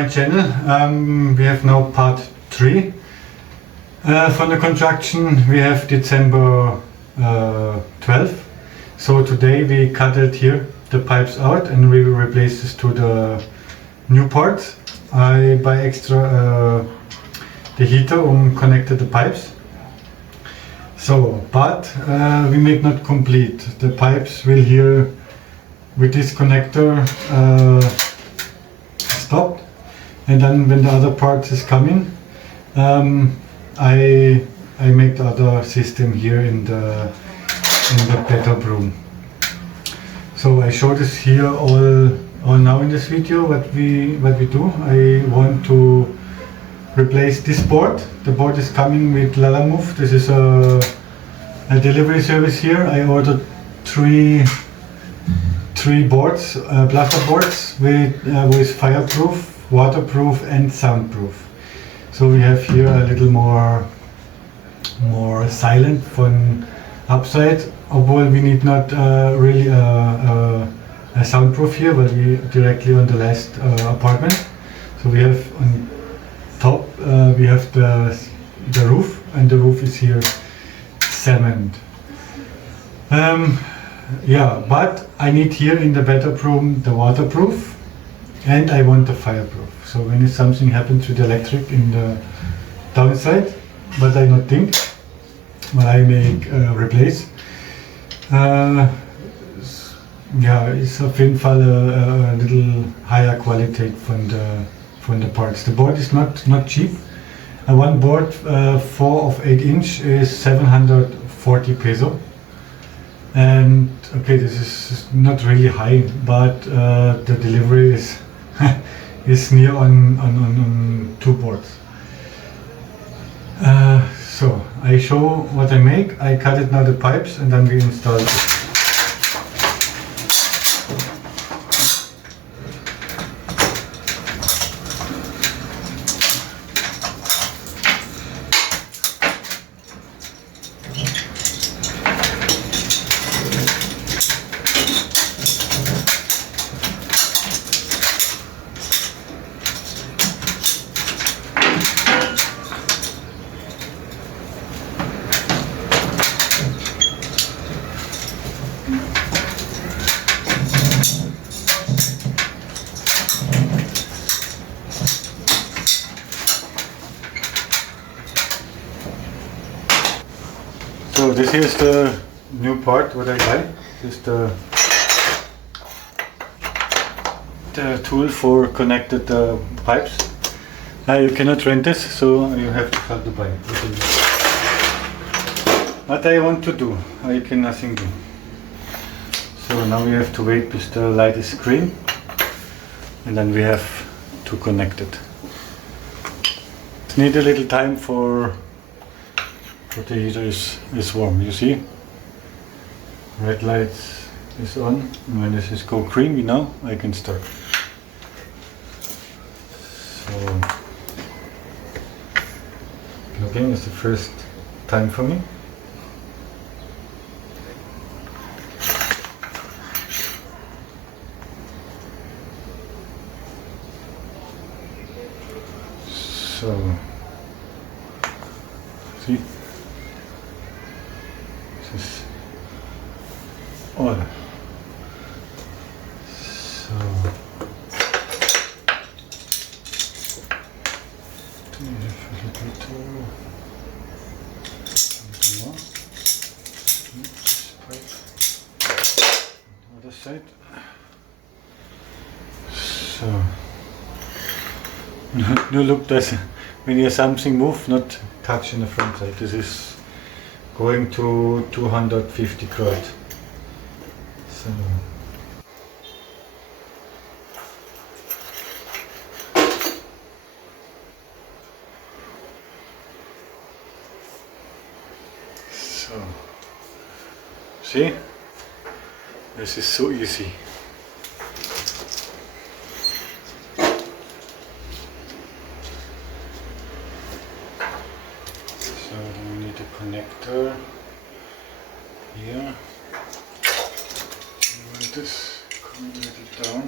my channel. We have now part 3 from the construction. We have December 12th. So today we cut it here, the pipes out, and we will replace this to the new parts. I buy extra the heater connected the pipes. So, but we make not complete. The pipes will here with this connector stopped, and then when the other part is coming, I make the other system here in the backup room. So I show this here all now in this video what we do. I want to replace this board. The board is coming with Lalamove. This is a delivery service here. I ordered three boards, plaster boards with fireproof, waterproof and soundproof. So we have here a little more silent from upside. Although we need not really a soundproof here, but we directly on the last apartment. So we have on top we have the roof, and the roof is here cement. Yeah, but I need here in the bedroom the waterproof, and I want the fireproof. So when something happens with the electric in the downside, but I not think, but I make replace. Ja, ist auf jeden Fall a little higher quality from the parts. The board is not cheap. One board 4 of 8 inch is 740 peso. And okay, this is not really high, but the delivery is is near on 2 boards. So I show what I make. I cut it now the pipes, and then we install it. So this is the new part what I buy. This is the tool for connected pipes. You cannot rent this, so you have to buy it. What I want to do, I can nothing do. So now we have to wait bis the light is green, and then we have to connect it. It needs a little time for the heater is warm. You see, red light is on, and when this is go green, we know I can start. So plugging is the first time for me. So see, this is all. So other side. So you look, that when you something move, not touch in the front side. This is going to 250 grad. So see, this is so easy. So then we need a connector here. We want this coming a little down.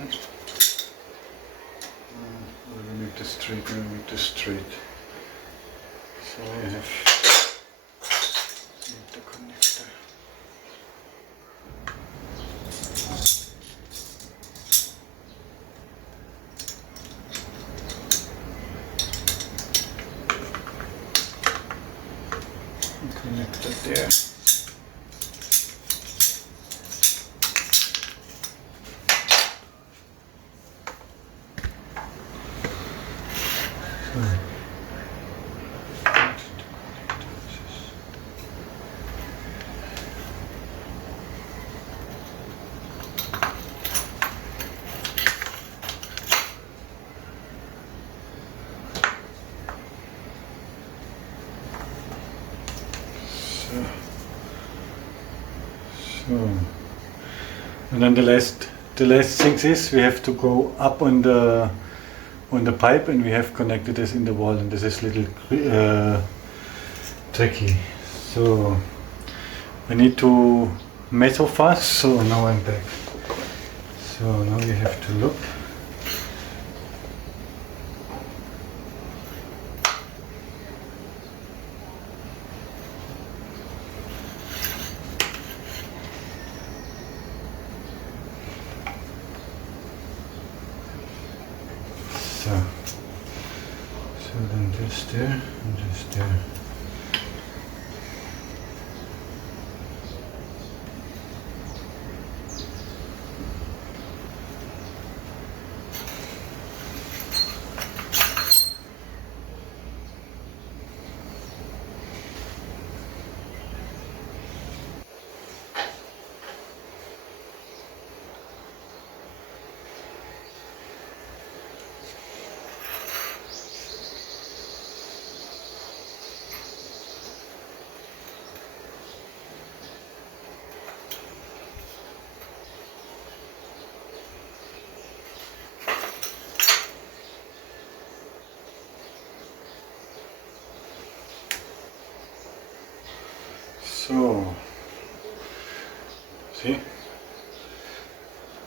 Or we make millimeter straight. So I have interconnector. Connected there. And then the last thing is we have to go up on the pipe, and we have connected this in the wall, and this is a little tricky. So I need to measure fast. So now I'm back. So now we have to look. So then this there and this there. So, see,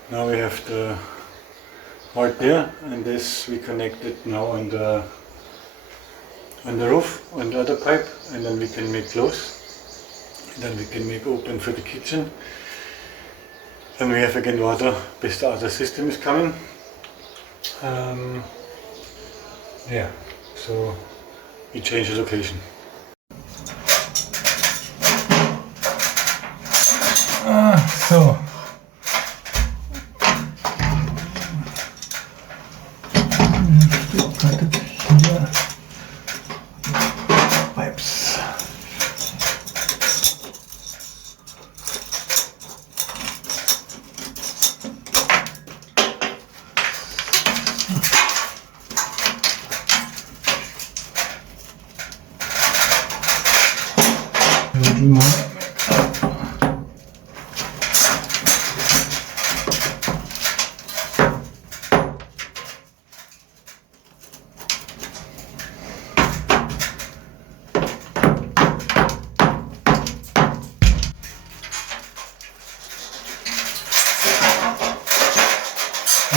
now we have the part there, and this we connected now on the roof, on the other pipe, and then we can make close, and then we can make open for the kitchen. Then we have again water, bis the other system is coming. Yeah, so we change the location. So cut it here, pipes. A little more.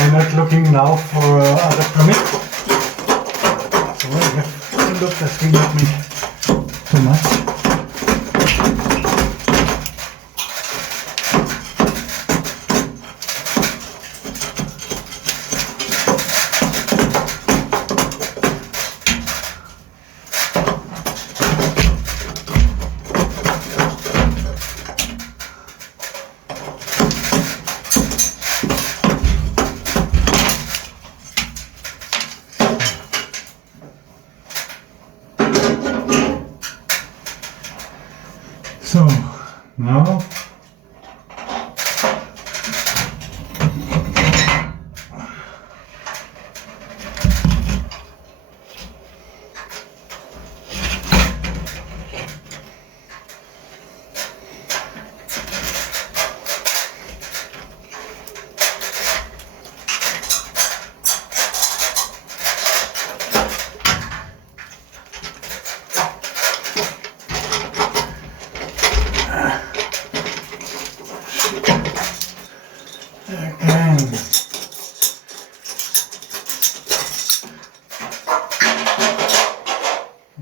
I'm not looking now for other permit, so I have to look that we not make too much. So now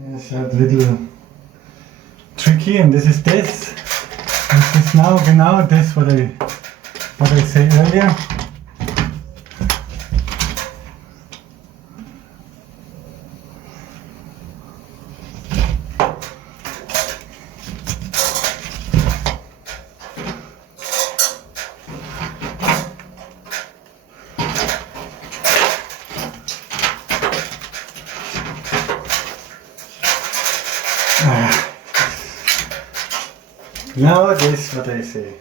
It's a little tricky, and this is this. This is now this what I said earlier. Now this what I say.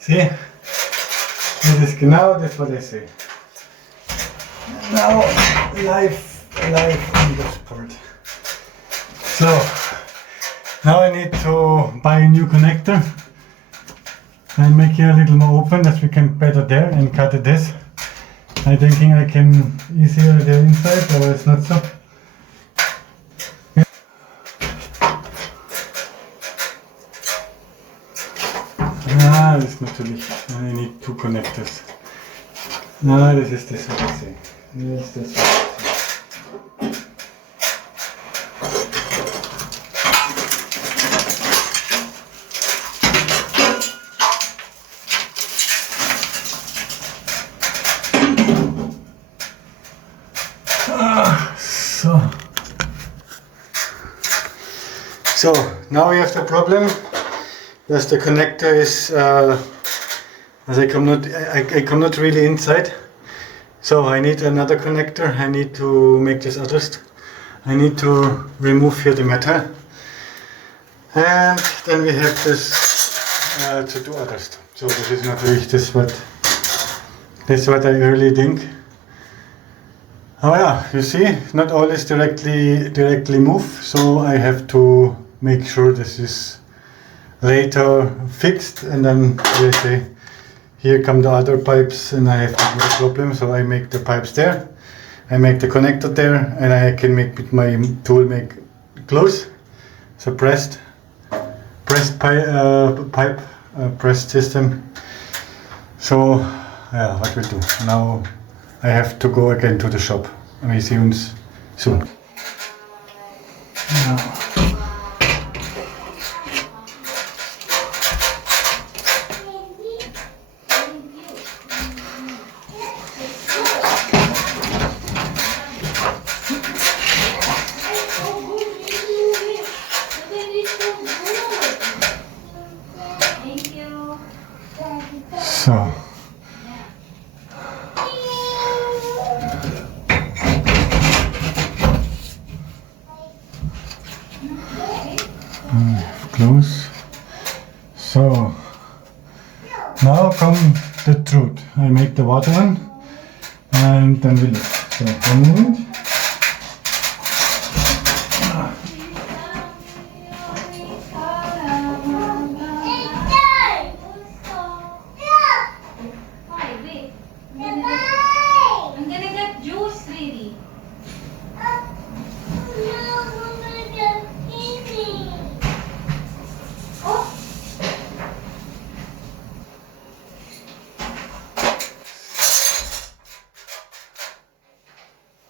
See? This is genau das what I say. Now live on this part. So now I need to buy a new connector and make it a little more open that we can better there and cut this. I'm thinking I can easier there inside, or it's not so. Das ist natürlich, I need two connectors. Das ist das, was ich sehe. Das ist das, was ich sehe. So now we have the problem. Because the connector is, as I cannot really inside, so I need another connector. I need to make this adjust. I need to remove here the metal, and then we have this to do adjust. So this is natürlich this what I really think. Oh yeah, you see, not all is directly move, so I have to make sure this is later fixed, and then we say here come the other pipes, and I have no problem, so I make the pipes there, I make the connector there, and I can make with my tool make close, so pressed pipe pressed system. So yeah, what we do now, I have to go again to the shop, and we see uns soon. So close. So now come the truth. I make the water on, and then we look. So 1 moment.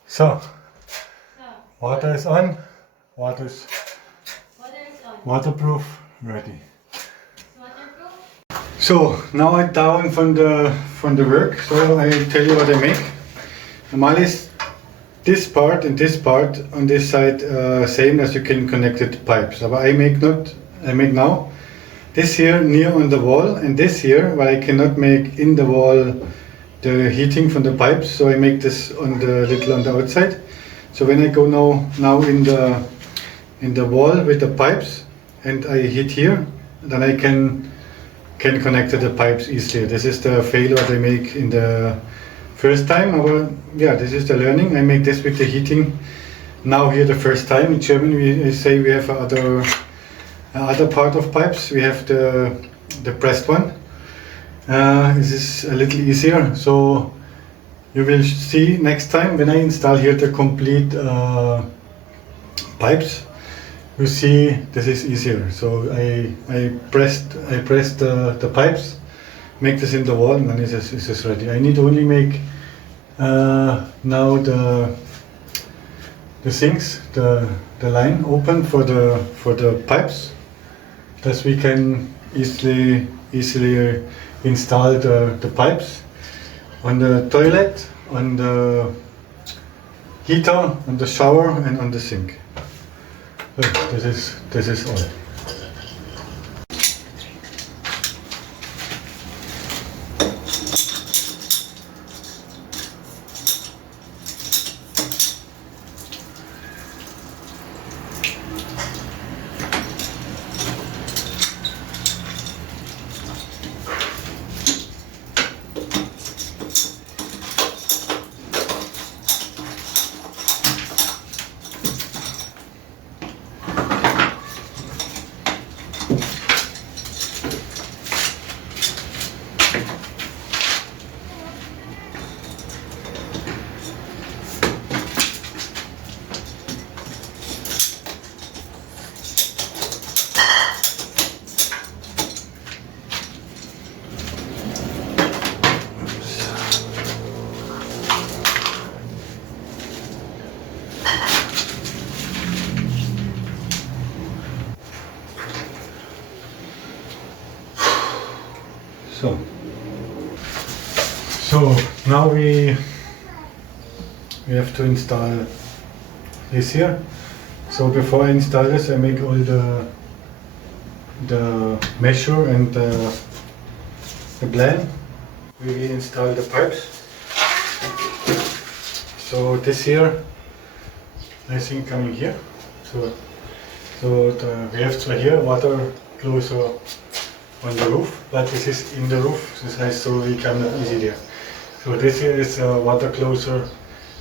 So, water is on, water is waterproof, ready. So now I'm down from the work, so I tell you what I make. Normally this part and this part on this side same as you can connect it to pipes. But I make now this here near on the wall, and this here where I cannot make in the wall the heating from the pipes, so I make this on the outside. So when I go now in the wall with the pipes and I hit here, then I can connect to the pipes easily. This is the fail what I make in the first time. Yeah, this is the learning. I make this with the heating now here the first time. In German we say we have other part of pipes. We have the pressed one. This is a little easier, so you will see next time when I install here the complete pipes. You see this is easier. So I pressed the pipes, make this in the wall, and then this is ready. I need only make now the sinks, the the line open for the pipes, that we can easily install the pipes on the toilet, on the heater, on the shower and on the sink. So this is all. So now we have to install this here. So before I install this, I make all the measure and the plan. We install the pipes. So this here, I think coming here. So we have to here water closer on the roof, but this is in the roof, this is so we cannot easy there. So this here is water closer.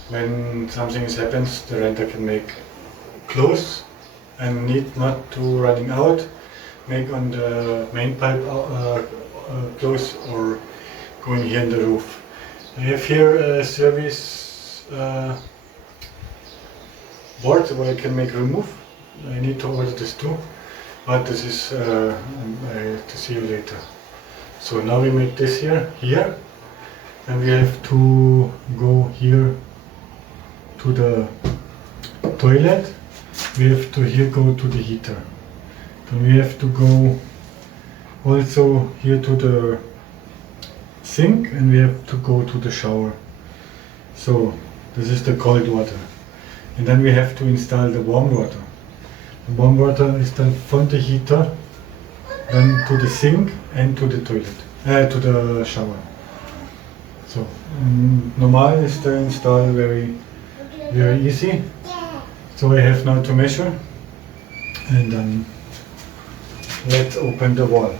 When something happens, the renter can make close and need not to running out, make on the main pipe close or going here in the roof. I have here a service board where I can make remove. I need to order this too, but this is I have to see you later. So now we make this here, and we have to go here to the toilet. We have to here go to the heater. Then we have to go also here to the sink, and we have to go to the shower. So this is the cold water. And then we have to install the warm water. The warm water is then from the heater, then to the sink and to the toilet, to the shower. So normal is the install very easy. So I have now to measure, and then let's open the wall.